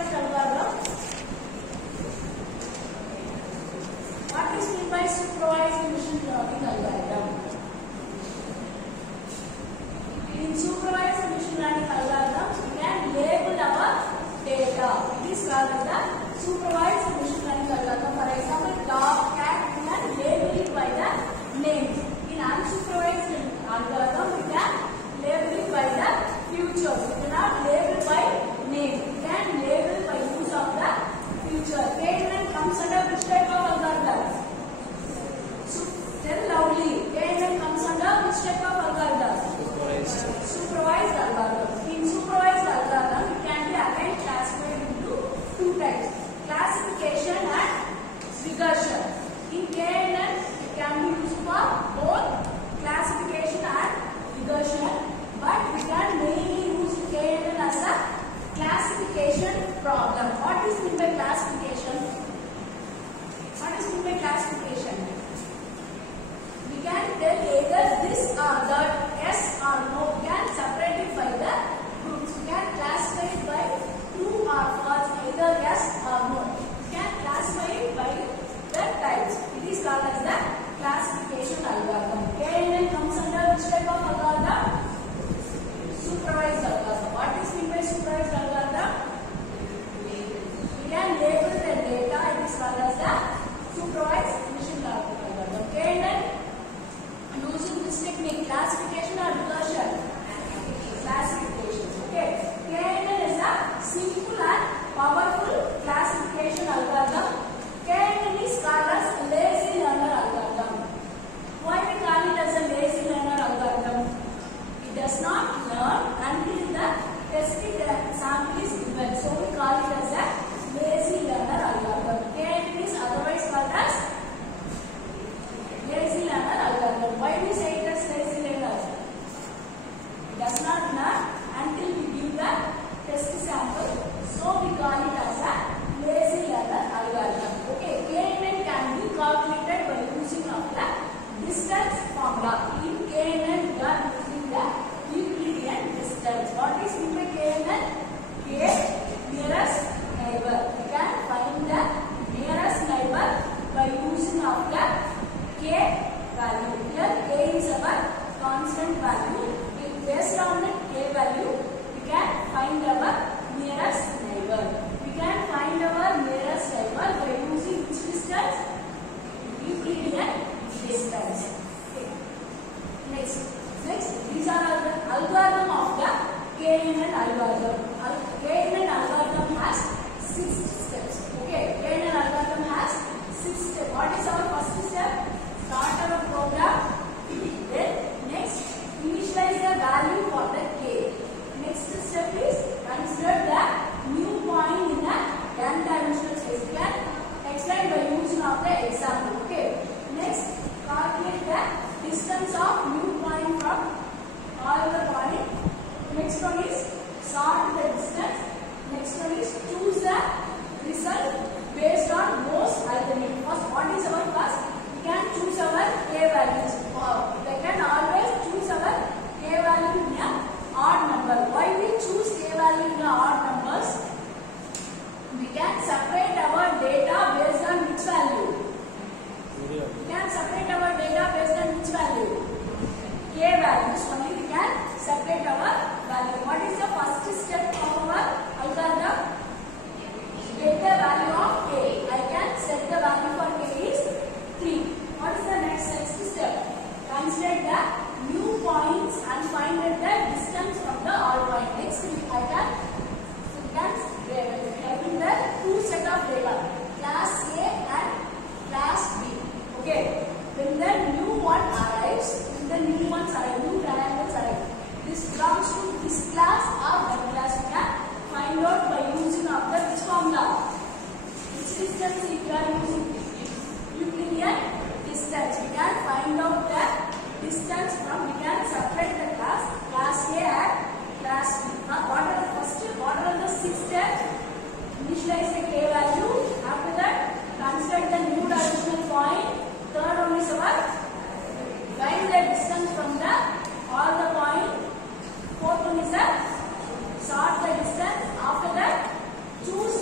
supervised algorithm? What is meant by supervised machine learning algorithm? In supervised machine learning algorithm, we can label our data. It is called as the supervised machine learning algorithm. For example, dog, cat, we can label it by the names. In unsupervised algorithm, we can label it by the features. We cannot label by name. We can label by use of the feature. KNN comes under which type of algorithm? Tell loudly. KNN comes under which type of algorithm? Supervised algorithm. In supervised algorithm, it can be again classified into two types: classification and regression. In KNN, it can be used for both classification and regression, but we can mainly use KNN as a classification problem. What is meant by classification? What is meant by classification? We can tell either this or that, yes or no. We can separate it by the groups. We can classify it by true or false, either yes or no. We can classify it by the types. It is called as the classification algorithm. KNN comes under which type of algorithm? Supervised algorithm. What is meant by supervised algorithm? We can label the data. It is called as the supervised machine learning algorithm. KNN using this technique, classification or regression? Classification. Okay. KNN is a simple and powerful classification algorithm. KNN is called as lazy learner algorithm. Why we call it as a lazy learner algorithm? It does not learn until the tested sample is given. So we call it as a lazy learner algorithm. KNN is otherwise called as lazy learner algorithm. Why we say it as lazy learner? It does not learn until we give the test sample. So we call it as a lazy learner algorithm. Okay, KNN can be calculated by using of the distance formula. In KNN, we are using the Euclidean distance. What is meant by KNN? K nearest neighbor. We can find the nearest neighbor by using of the K value. Here K is our constant value. Based on the K value, we can find our nearest neighbor. We can find our nearest neighbor by using which distance? Euclidean distance. Okay. Next, these are the algorithm of the KNN algorithm. KNN algorithm has 6 steps. Okay, KNN algorithm has 6 steps. What is our first step? Start our program. Then next, initialize the value for the K. Next step is consider the new point in a n-dimensional space. We can explain by using of the example. Okay. Next, calculate the distance of new point from all the point. Next one is sort the distance. Next one is choose the result based on most alternative. First, what is our first? We can choose our K values. We can always choose our K value in an odd number. Why we choose K value in odd numbers? We can separate our data based on which value? We can separate our data based on which value? K values. Only we can separate our value. What is the first step of our algorithm? Get the value of K. I can set the value for K is 3. What is the next step? Consider the new points and find the distance from the all point. Next, I can bring the 2 set of data, class A and class B. Okay. When the new one arrives, new triangles arrive. This belongs to this class or that class. We can find out by using of the this formula. Which distance we are using? Euclidean distance. We can find out the distance from. We can separate the class A and class B. Now, what are the 6 steps? Initialize the K value. After that, consider the new dimensional point. Third one is our find the distance from the all the point. Fourth one is the sort the distance. After that, choose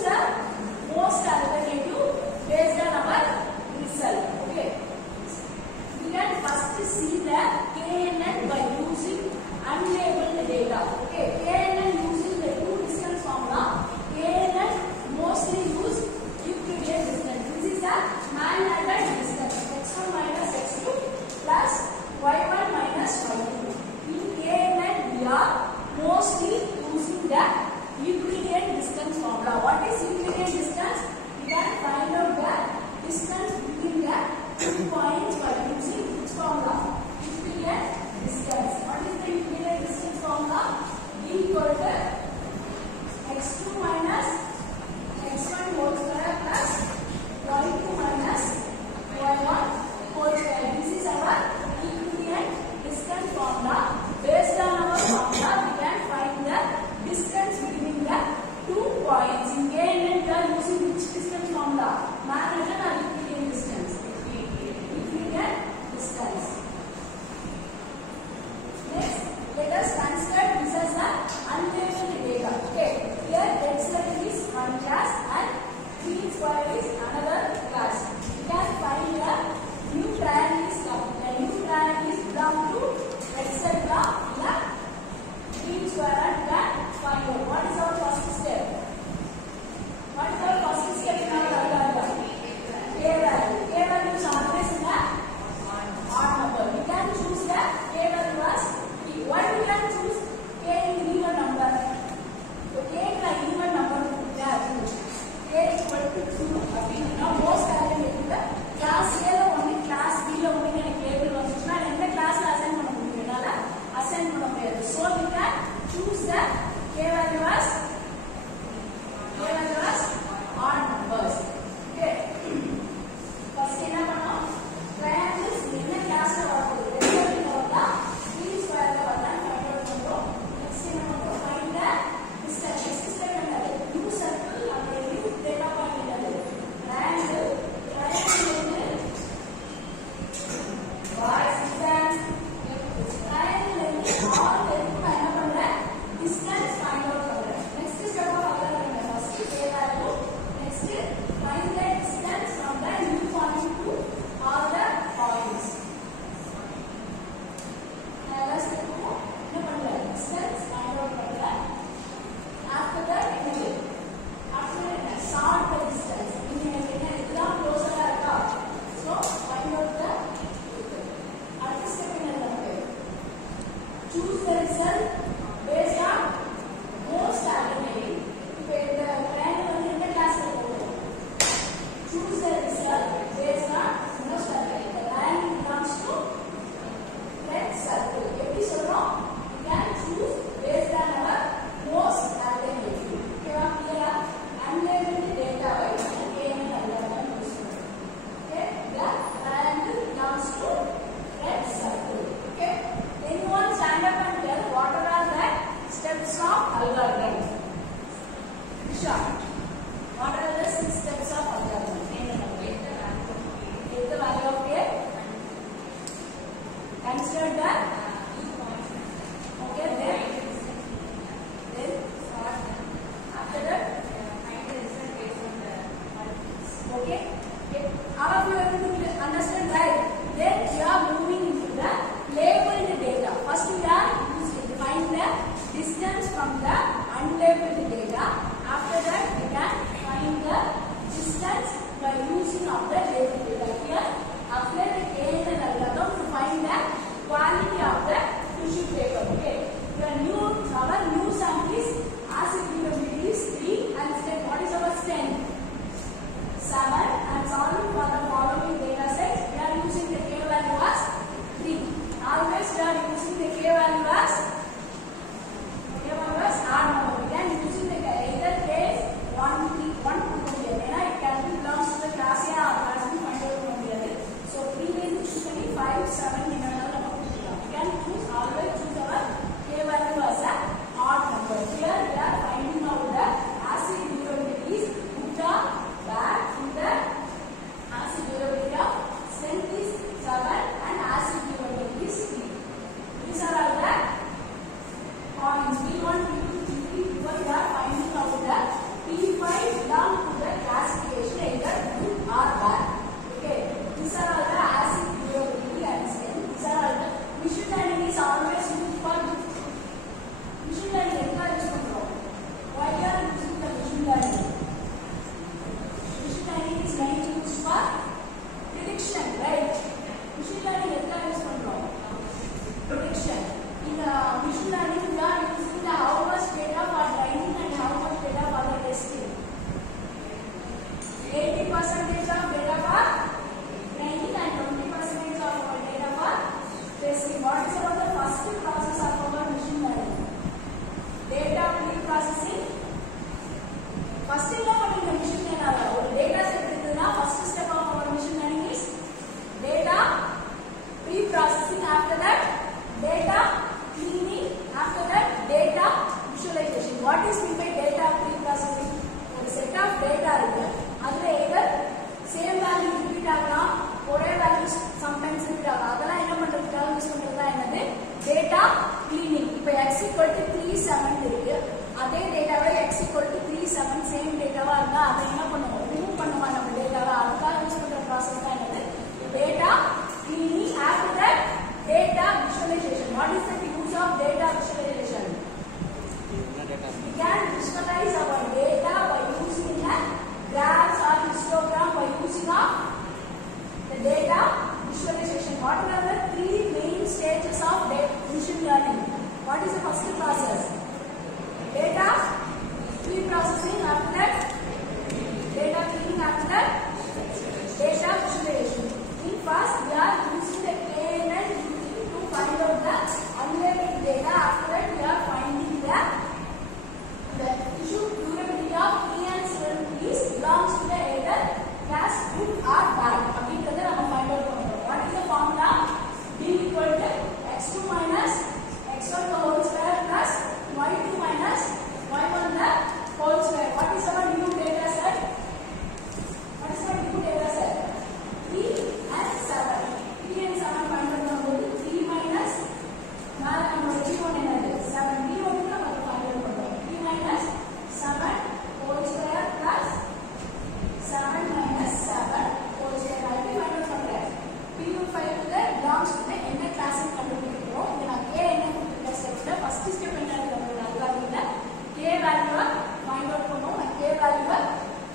points. In K and N, we are using which distance formula? Manhattan or Euclidean distance? Euclidean distance. Next, let us consider this as an unlabeled data. Okay, here x level is one class and green square is another class. We can find the new triangle is belong to etc. The green square and can find out. What is our first step? What is our first step in our algorithm? K value. K value is always in the odd number. We can choose the K value as P. Why we can choose K in even number? So K is an even number. K equal to 2. Now most value is the class A la only class B la only K will வந்துச்சுனா எந்த கிளாஸ்ல assign பண்ண முடியும் என்னால assign பண்ண முடியாது. So we can choose the K value as odd numbers. Okay. First என்ன பண்ணோம்? triangles என்ன கிளாஸ்ல வருது? ரெகுலர்ல வருதா? green square ல வருதா? find out பண்றோம். Next என்ன பண்றோம்? Find the distance. Next step என்னது? new circle அப்புறம் new data point என்னது? triangle வந்து what distance? triangle வந்து all தெரியும் என்ன பண்றேன்? distance find out பண்றேன். Next step அவ்வளவுதான். First K value. Next find the distance from the new point to all the points. Last step என்ன பண்றேன்? distance find out பண்றேன். After that என்னது? After that sort the distance. என்ன இதெல்லாம் closer ஆ இருக்கா? So find out the அடுத்த step என்னது? Choose the result based on most alternative. இப்போ இந்த triangle வந்து எந்த கிளாஸ்ல போகும்? Choose the result based on most alternative. The line belongs to red circle. எப்படி சொல்றோம்? We can choose based on our most alternative. ஓகேவா? clear? Unlabeled data வை KNN algorithm use பண்ணுவோம். Okay? The triangle belongs to red circle. Okay? Anyone stand up and tell what are the steps of algorithm? Isha, what are the 6 steps of algorithm? Take the value of K. Consider the okay then after that okay. All of you are going to understand right? Then we are moving into the labeled data. First we are using to find the distance from the unlabeled data. After that we can find the distance by using of the labeled data. Here apply the KNN algorithm to find the quality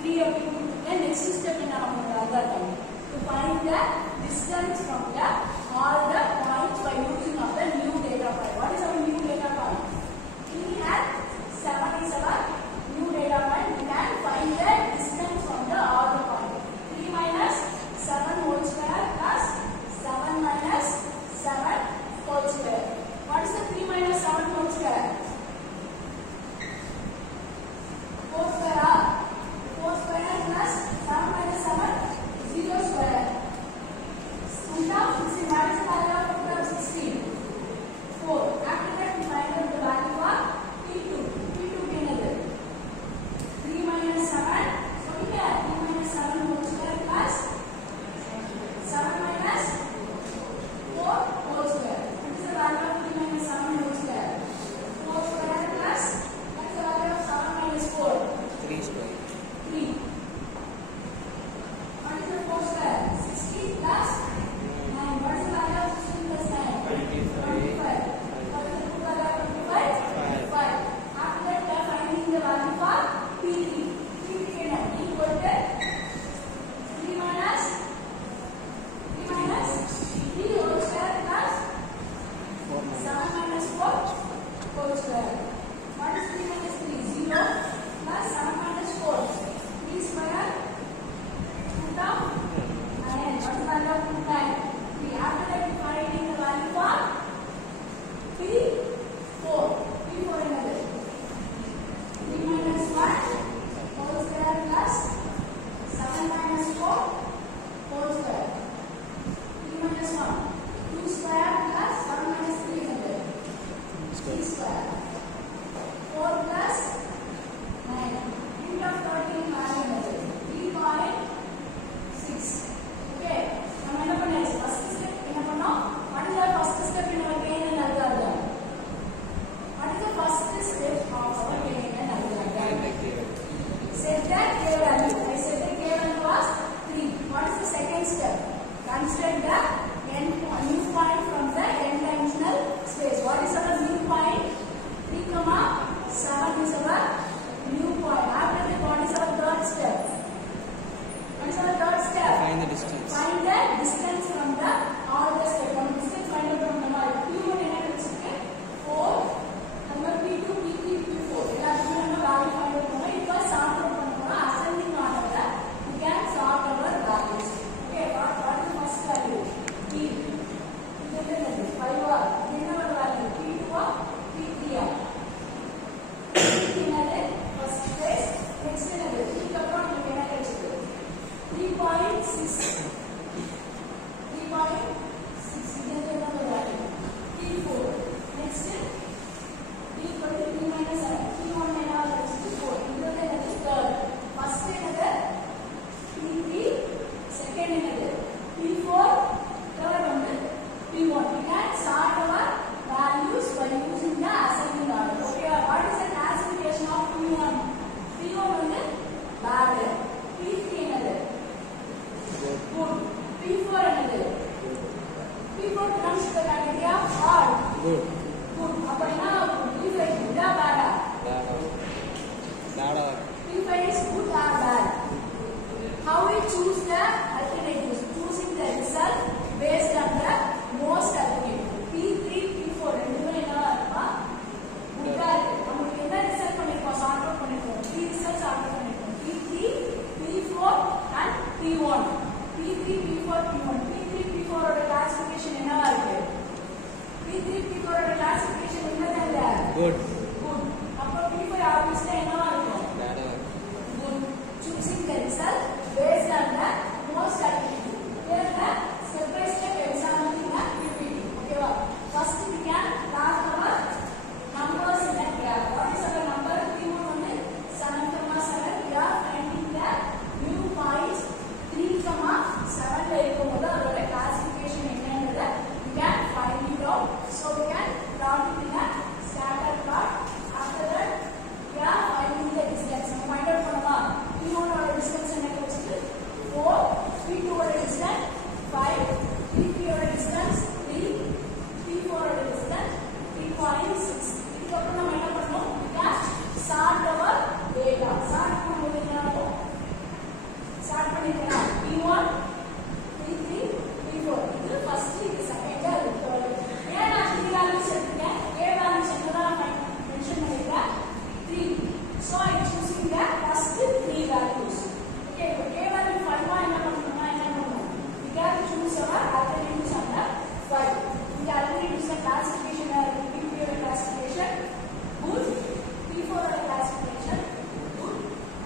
3 அப்படி கொடுத்துருக்கேன். Next step என்ன பண்ணுறாங்க to find the distance from the all the points by using of the new data point. What is our new data point? We have 7 is our new data point. We can find the distance from the all the points. 3 minus 7 whole square plus 7 minus 7 whole square. What is the 3 minus 7 whole square? 4 square. 4 square plus 7 minus 7 0 square. Root of 16. What is the value of root of 16? 4. After that we find out the value of P2. P2 another 3 minus 7. So here 3 minus 7 whole square plus 7 minus 4 whole square. What is the value of 3 minus 7 whole square? 4 square plus what is the value of 7 minus 4? 3 square. 3. What is the 4 square? 60 plus 9. What is the value of 16 plus 9? 25. What is the true value of 25? 5. After that we are finding the value for P3. P3 equal to 3 minus 3 whole square plus 7 minus 4 whole square. What is 3 minus 3? 0 plus 7 minus 4. 3 square root of 9. What is the value of root 9? 3. After that we finding the value for P4. P4 another 3 minus 1 whole square plus 7 minus 4 whole square. 3 minus 1 2 square plus 7 minus 3 another 3 square. 4 plus 9. Root of 13 value another 3.6. Okay. நம்ம என்ன பண்ணாச்சு? First step என்ன பண்ணோம்? What is the first step in our gain and algorithm? What is the first step of our gain and algorithm? Set that k value. I said the k value was 3. What is the second step? Consider the new point from the n-dimensional space. What is our new point? 3, 7 is our new point. After that, what is our third step? What is our third step? Find the distance. Find the distance from the all the step. One distance find out from the P1 என்ன வச்சிருக்கு 4. நம்ம P2, P3, P4 எல்லாத்துக்கும் நம்ம value find out பண்ணோம். இப்போ sort out பண்ணோம்னா ascending order we can sort our values. Okay, what is the first value? P. இது என்னது 5 ஆ? என்னோட value P2 ஆ? P3 ஆ? P3 என்னது first place. Next என்னது இதுக்கு அப்புறம் நமக்கு என்ன கிடைச்சது? 3.6. 3.6 இது என்னோட value P4. Next P equal to 3 minus 7. P1 என்ன கிடைச்சது 4. இது என்னது third. First என்னது P3. Second என்னது P4. Third வந்து P1. We can sort our values by using the ascending order. Okay, what is the classification of P1? P1 வந்து bad. P3 என்னது good. P4 என்னது P4 comes to the category of odd. Good. Good. அப்படின்னா P5 good or bad? Bad. P5 is good or bad? How we choose the alternatives? Choosing the result based on the most alternative. P3, P4 ரெண்டுமே என்னவா இருக்குமா? good ஆ இருக்கு. நமக்கு என்ன result பண்ணிருக்கோம்? Sort out பண்ணிருக்கோம். 3 result sort out பண்ணிருக்கோம். P3, P4 and P1. P3, P4, P1. P3, P4 ஓட கிளாசிஃபிகேஷன் என்னவா இருக்கு? P3, P4 ஓட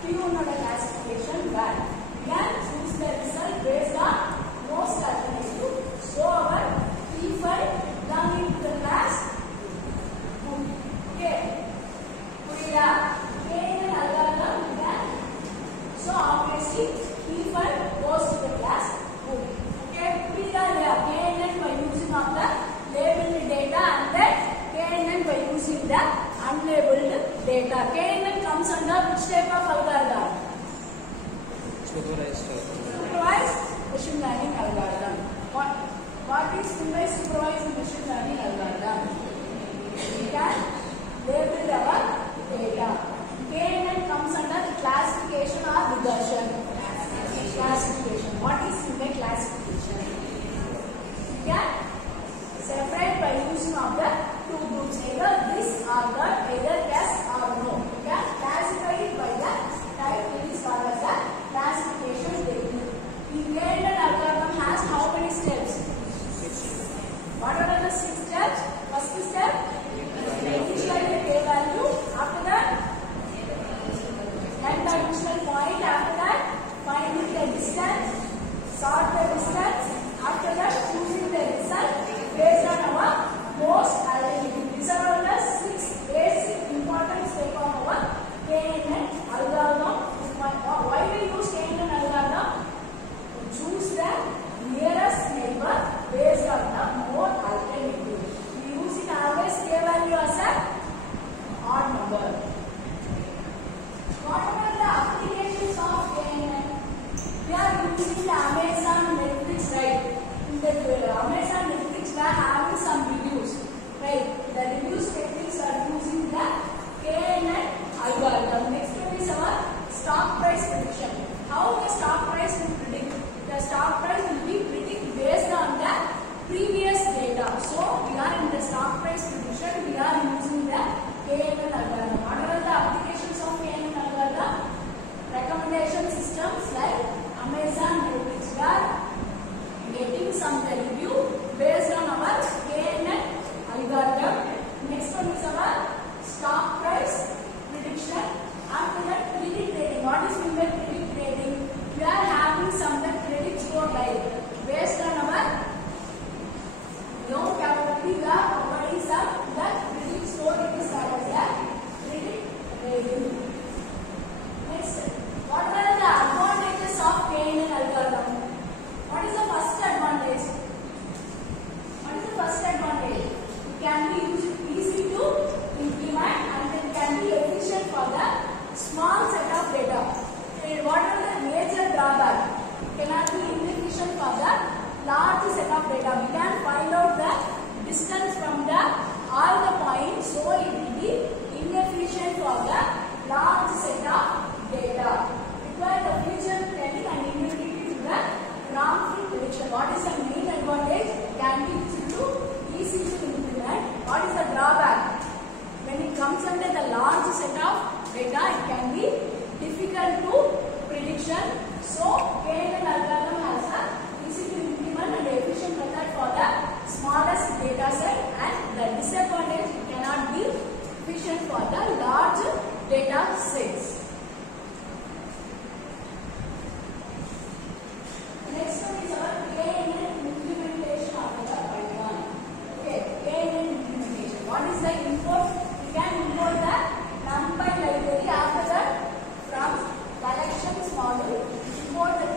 Q-node classification bad. We can choose the result based on most alternative. So our P5 belonging to the class book. Okay. Purida. KNN algorithm we can. So obviously P5 goes to the class book. Okay. Purida yeah. KNN by using of the labeled data and then KNN by using the unlabeled data. KNN comes under which type of algorithm? Supervised machine learning algorithm. What is meant by supervised machine learning algorithm? We can label our data. KNN comes under the classification or regression. Classification. What is meant by classification? We can separate by using of the two groups, either this or that, either yes or no. We can classify it by the type. It is called as the classification technique. The KNN algorithm has how many steps? 6. What are the 6 steps? First step, initialize the k value. After that, get the initial point. After that, find the distance, sort the distance. After that, choosing the result based on our most alternative. These are all the 6 basic important steps of our KNN algorithm. Why we use KNN algorithm? To choose the nearest neighbor based on the more alternative. We use it always k value as a odd number. What are the applications of KNN? We are using the Amazon Netflix, right? In the Amazon Netflix, we are having some reviews, right? The reviews techniques are using the KNN algorithm. Next one is our stock price prediction. How the stock price will predict? The stock price will be predicted based on the previous data. So we are in the stock price prediction. We are using the KNN algorithm. What are the applications of KNN algorithm? Recommendation systems like Amazon Netflix. We are getting some review based on our KNN algorithm. Next one is our stock price prediction. After that, credit rating. What is meant by credit rating? We are having some credit score like based on our loan capability. We are providing some the credit score. It is called as a credit rating. Next, what are the advantages of KNN algorithm? What is the first advantage? What is the first advantage? It can be easy to implement and it can be efficient for the small set of data. And what are the major drawbacks? It cannot be inefficient for the large set of data. We can find out the distance from the all the points, so it will be inefficient for the large set of data. Require the future planning and immunity to the wrongful prediction. What is the main advantage? Can be easy to implement. What is the drawback? When it comes under the large set of data, it can be difficult to prediction. So KNN algorithm has a easy to implement and efficient method for the smallest data set, and the disadvantage, it cannot be efficient for the large data sets. Next one is our KNN implementation of the Python. Okay, KNN implementation. What is the import? We can import the NumPy library. After that, from collections module, import the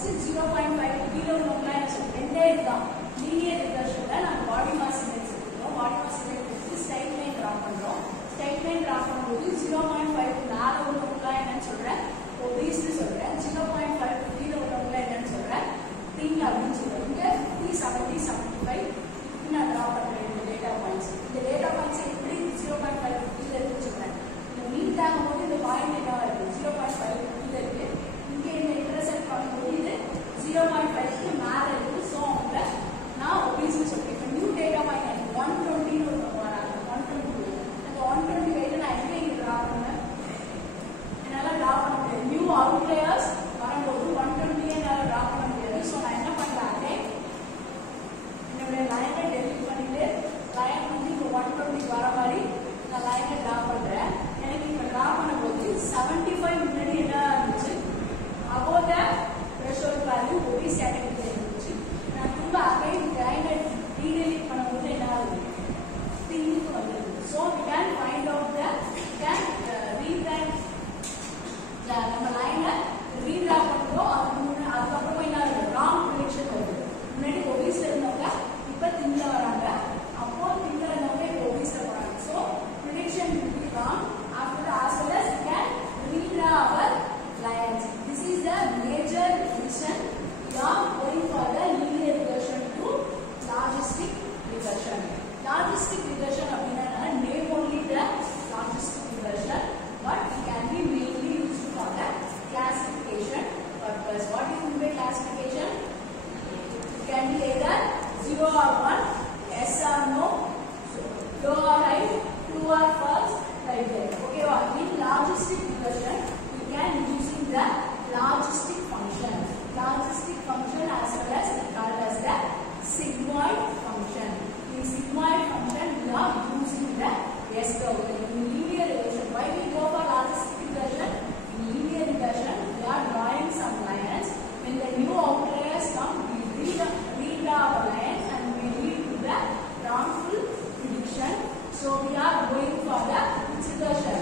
first 0.5 கீழே உள்ளவங்களா ரெண்டே இதுதான் linear ரிகர்ஷன்ல நம்ம body mass index எடுக்கிறோம். Body mass index வச்சு straight line draw பண்றோம். Straight line draw பண்ணும்போது 0.5 மேல உள்ளவங்களா என்னன்னு சொல்றேன், ஒபீஸ்னு சொல்றேன். 0.5 கீழே உள்ளவங்களா என்னன்னு சொல்றேன், தின் அப்படின்னு சொல்றேன். இங்க 70, 75 நான் டிரா பண்றேன் இந்த டேட்டா பாயிண்ட்ஸ். இந்த டேட்டா பாயிண்ட்ஸ் எப்படி 0.5 கீழே இருக்குன்னு சொல்றேன். இந்த மீன் தாங்கும் போது இந்த பாயிண்ட் என்னவா இருக்கு, 0.5 கீழே இருக்கு. இங்க இந்த இன்டர்செக்ட் பண்ணும்போது இது 0.5க்கு மேல இருக்கு. ஸோ அவங்க நான் ஒபீஸ்னு சொல்றேன். இப்போ நியூ டேட்டா பாயிண்ட் எனக்கு 120 வராங்க. 120 அந்த 120 வெயிட் நான் எங்க இங்க டிரா பண்ணுவேன், என்னால டிரா பண்ண முடியாது. நியூ அவுட்லேயர்ஸ் வரும்போது 120 என்னால டிரா பண்ண முடியாது. ஸோ நான் என்ன பண்றேன், என்னுடைய லைனை டெலிட் பண்ணிட்டு லைன் வந்து இப்போ 120 வர மாதிரி நான் லைனை டிரா பண்றேன். எனக்கு இப்போ டிரா பண்ணும்போது 75 முன்னாடி என்ன இருந்துச்சு, above the threshold value obese category இருந்துச்சு. நான் திரும்ப அகைன் லைனை டீடெலிட் பண்ணும்போது என்ன ஆகுது, திங்க்கு வந்துருது. So we can find out the rewrite நம்ம லைனை ரீட்ரா பண்ணுறோம். அதுக்கப்புறமா என்ன ஆகுது, ராங் ப்ரிடிக்ஷன் வருது. முன்னாடி ஒபீஸ்ல இருந்தவங்க இப்போ தின்ல வராங்க, அப்போ தின்ல இருந்தவங்க இப்போ ஒபீஸ்ல வராங்க. So prediction will be wrong. After that, as well as we can redraw our lines. This is the major reason we are going for the linear regression to logistic regression. Logistic regression அப்படின்னா name only the logistic regression, but it can be mainly used for the classification purpose. What is meant by classification? It can be either 0 or 1, yes or no, low or high, true or false, right there. Okay, in logistic regression we can using the logistic function. Logistic function as well as called as the sigmoid function. In sigmoid function we are using the S curve. In linear regression, why we go for logistic regression? In linear regression we are drawing some lines. When the new outliers come, we redraw our lines and we lead to the wrongful prediction. So we are going for the regression,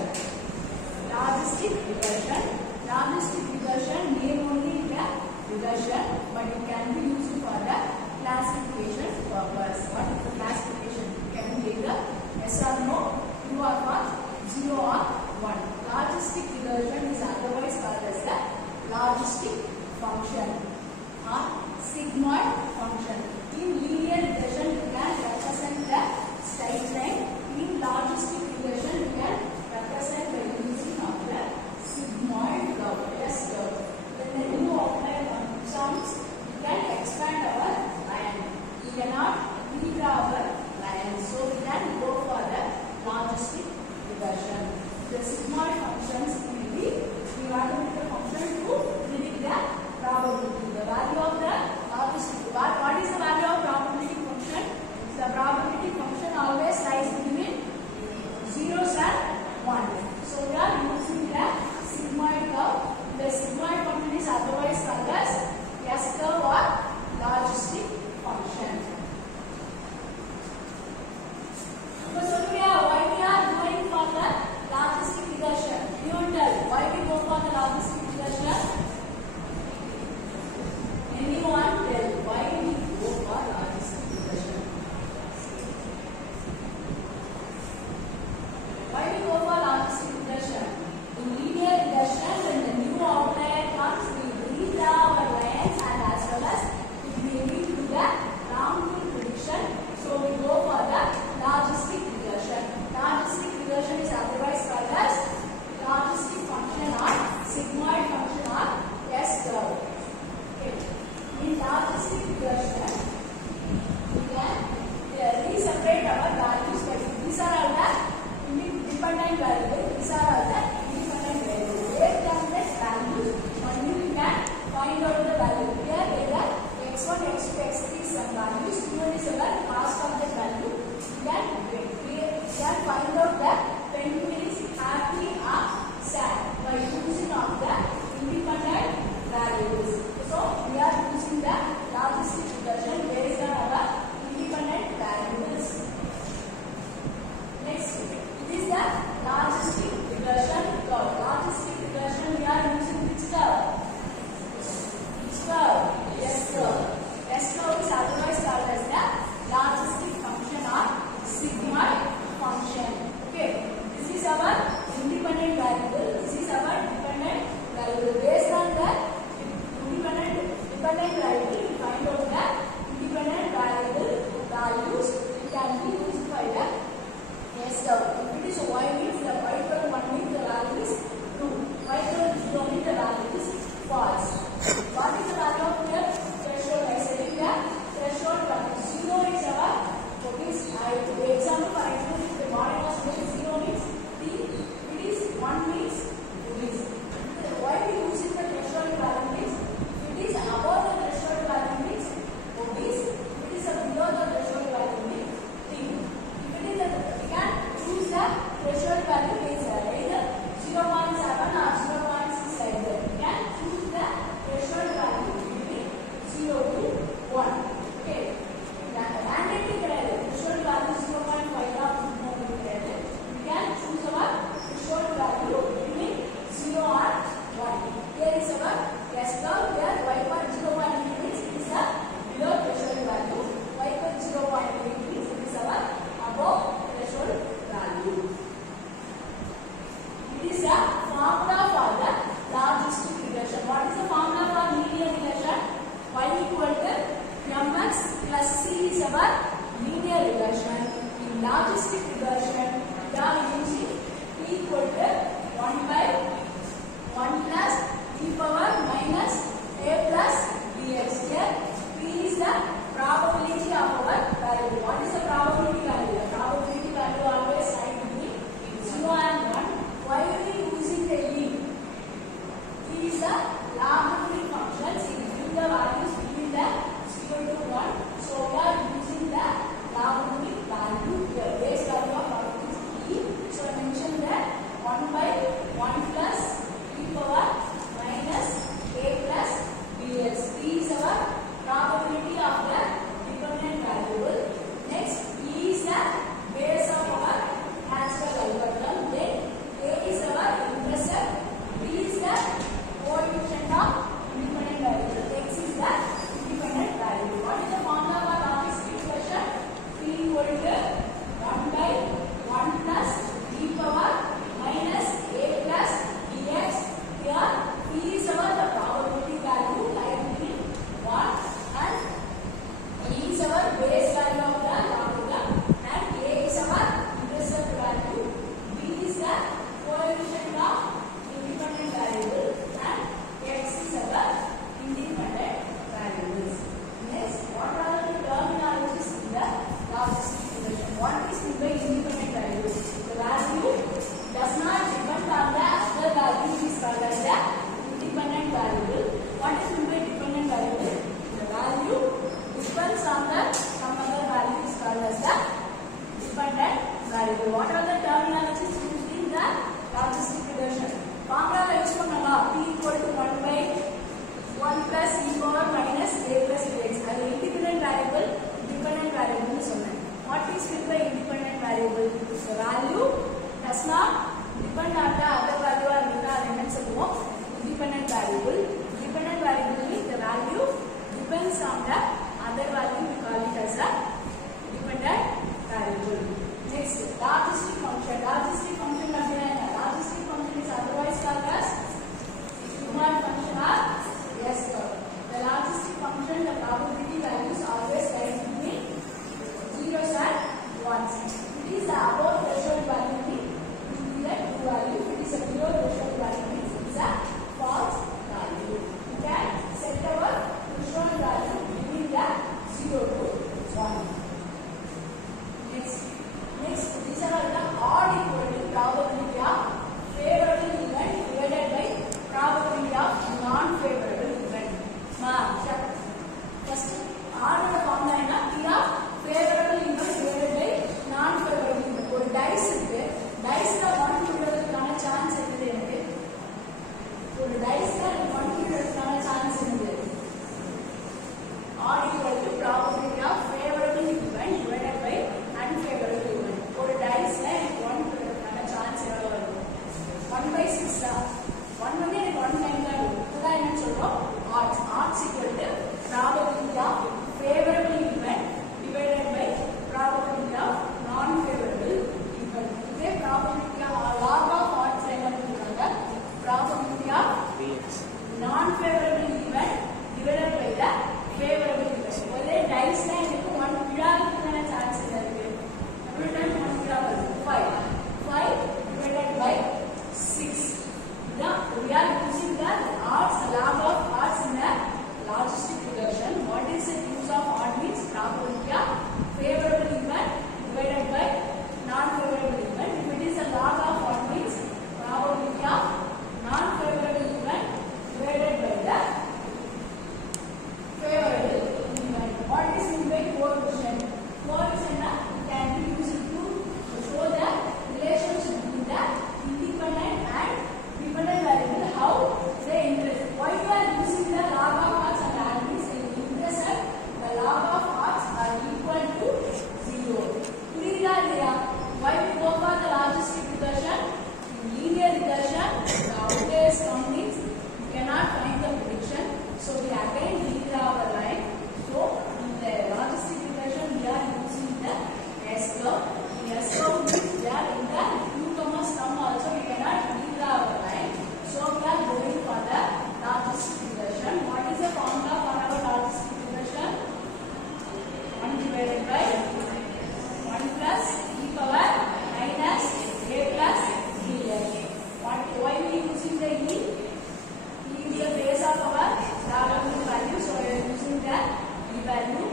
logistic regression. Logistic regression name only the regression, but it can be used for the classification purpose. What is the classification? It can be either yes or no, true or false, 0 or 1. Logistic regression is otherwise called as the logistic function or sigmoid function. In linear regression we can represent the straight line. In logistic regression we can represent by using of the sigmoid curve, S curve. When the new outlier comes, we can expand our line. We cannot redraw our line, so we can go for the logistic regression. The sigmoid functions will be, we want to make the function to predict the probability. The value of the logistic, what is the value of probability function? The probability function always lies between zeros and 1. So we are using the sigmoid curve. The sigmoid function is otherwise called as S curve or logistic function. So why we are going for the logistic regression? You tell why we go for the logistic regression? Anyone tell why we go for logistic regression? Why we go for logistic regression? In linear regression, when the new outlier comes, we redraw our lines and as well as it will lead to the wrongful prediction. So we go for the logistic regression. Logistic regression is otherwise called as logistic function or sigmoid function or non-favorable event divided by the favorable event. ஒரே dice ல எனக்கு 1 விழாவுக்கான chance இருக்கு. every time 1 விழா வருது 5 divided by 6. Now we are using the odds, log of odds in a logistic regression. What is the use of odd means? Probability of favorable event divided by non-favorable event. If it is a log of odd means probability of non-favorable event divided by the favorable event. What is meant by coefficient? Coefficient can be used to show the relationship between the independent and dependent variable. How they intersect. Why you are using the log of odds and odd means? They intersect. The log of odds are equal to 0. புரியுதா இல்லையா? Why we go for the logistic regression? In linear regression, the outliers counting, you cannot find the prediction. So we again redraw our line. So in the logistic regression, we are using the S curve. In S curve means we are in the 2, sum also we cannot redraw our line. So we are going for the logistic regression. What is the formula for our logistic regression? 1 divided by 1 plus e power minus a plus bn. Why we are using the e? E is the base of our logarithm value, so we are using the e value.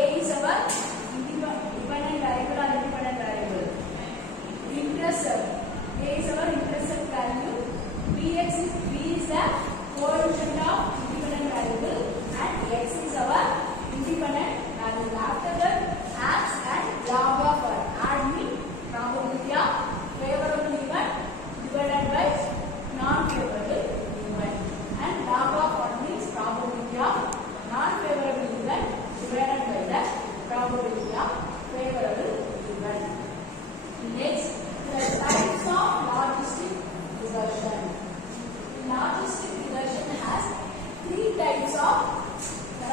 A is our dependent variable or independent variable. Intercept. A is our intercept value. B is the coefficient of independent variable and x is our independent variable. After that, adds and log of r. Add mean probability of favorable event divided by non-favorable event. And log of r means probability of non-favorable event divided by the probability of favorable event. Next, the types of logistic regression. Logistic regression has there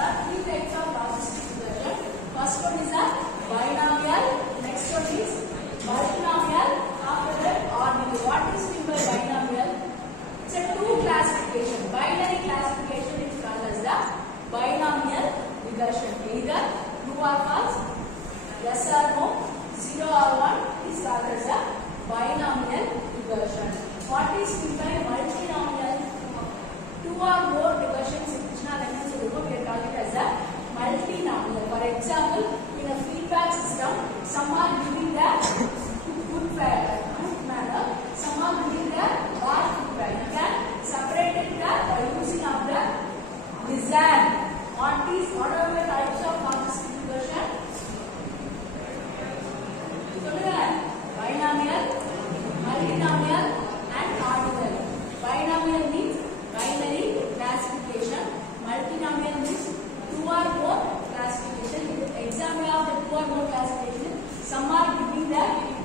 are three types of logistic regression. First one is a binomial, next one is multinomial, after that ordinal. What is meant by binomial? It's a two classification. Binary classification is called as the binomial regression. Either true or false, yes or no, 0 or 1 is called as a binomial regression. What is meant by multinomial? Two or more regressions in which we are calling it as a multinomial. For example, in a feedback system, some are giving the good manner, some are giving the bad feedback. You can separate it by using of the design. What are the types of logistic regression? Binomial, multinomial and ordinal. Binomial means binary classification. Multinomial means two or more classification. Example of the two or more classification, some are giving the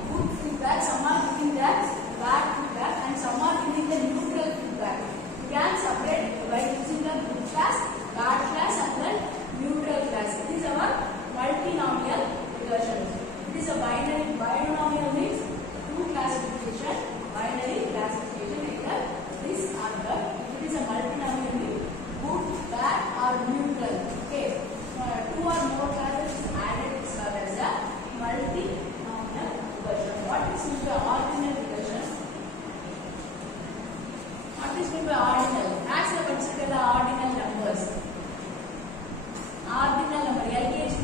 good feedback, some are giving the bad feedback, and some are giving the neutral feedback. You can separate by using the good class, bad class, and then neutral class. It is our multinomial regression. It is a binary. Binomial means two classification, binary classification, either this or that. It is a multinomial means good, bad, or neutral. Okay, two or more classes added is called as a multinomial regression. What is meant by ordinal regression? What is meant by ordinal? As we consider the ordinal numbers. Ordinal number, LKG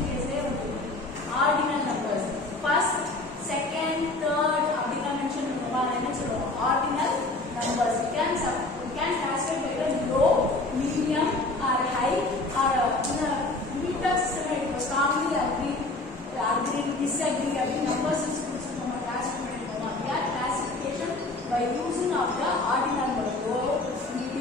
ordinal numbers. First, second, third, mention ordinal numbers. You can classify whether low, medium, or high, or in a meter system, it was strongly agree, disagree, numbers is classification by using of the ordinal number, low, medium,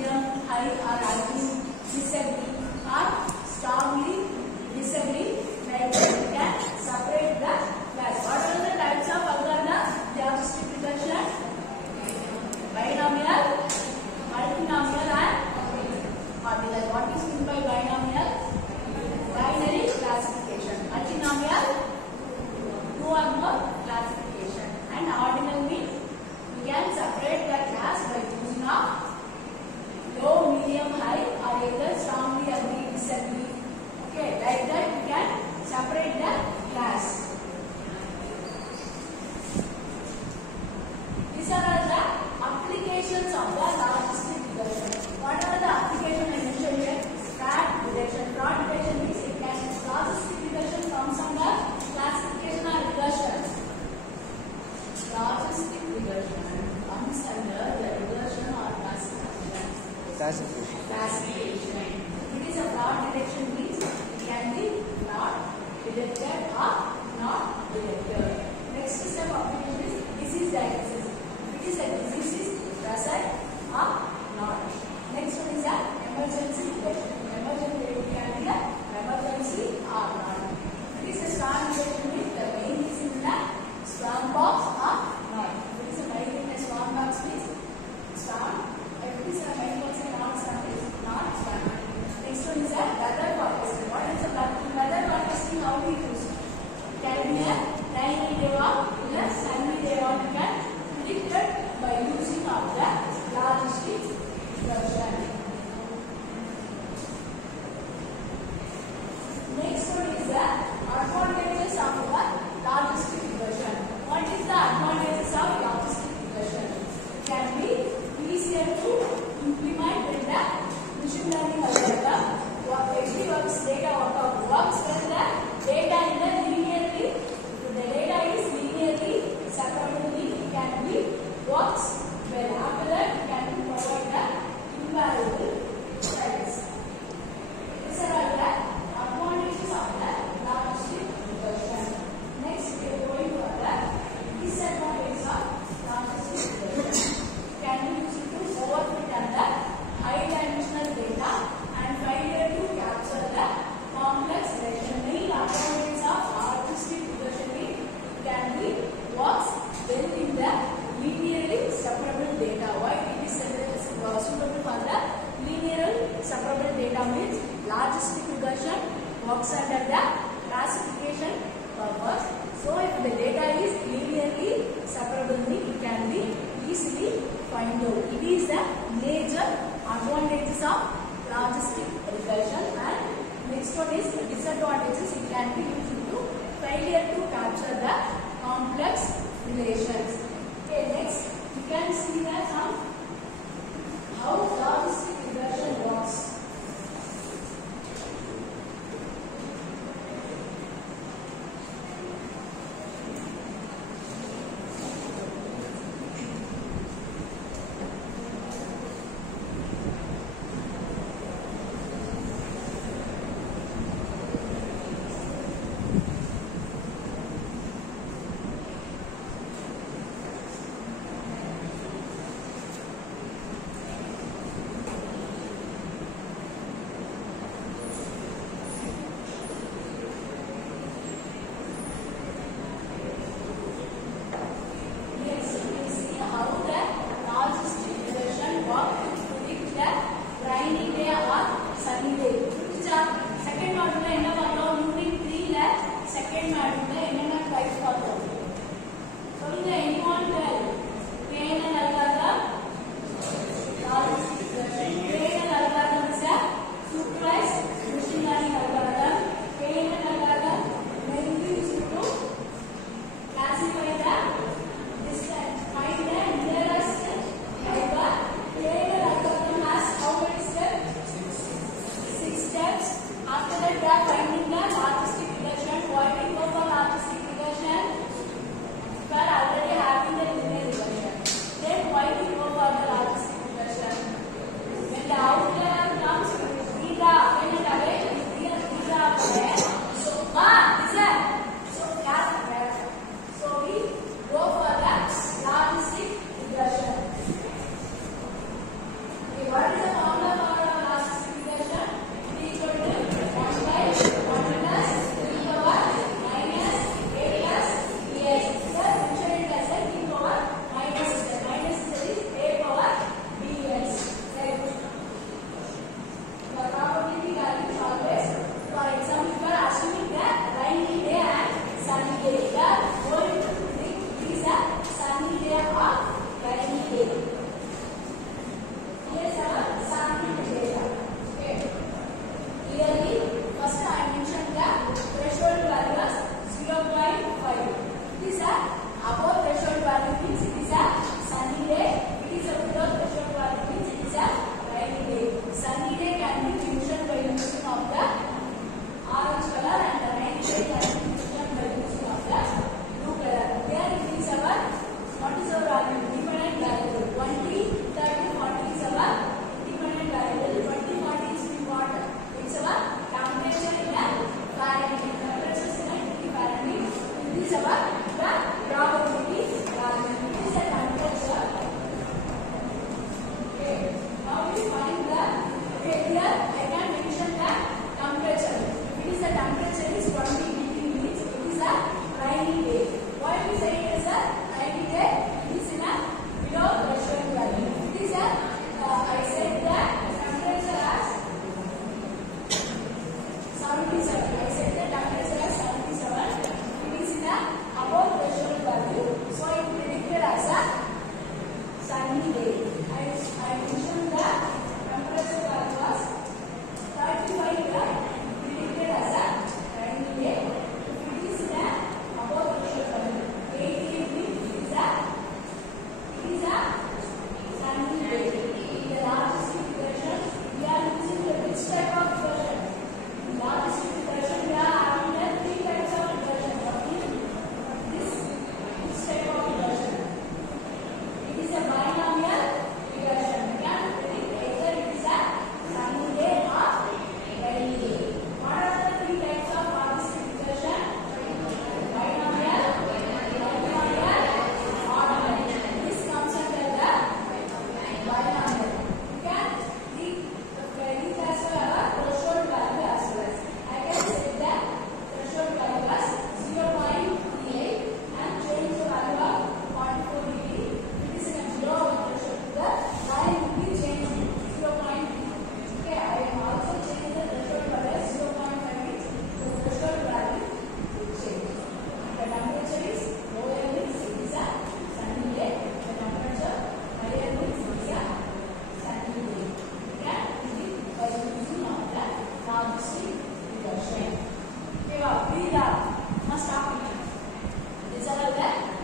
Classification. Classification. It is a blood detection means it can be not detected or not detected. Next step of it is disease diagnosis. It is a disease is present or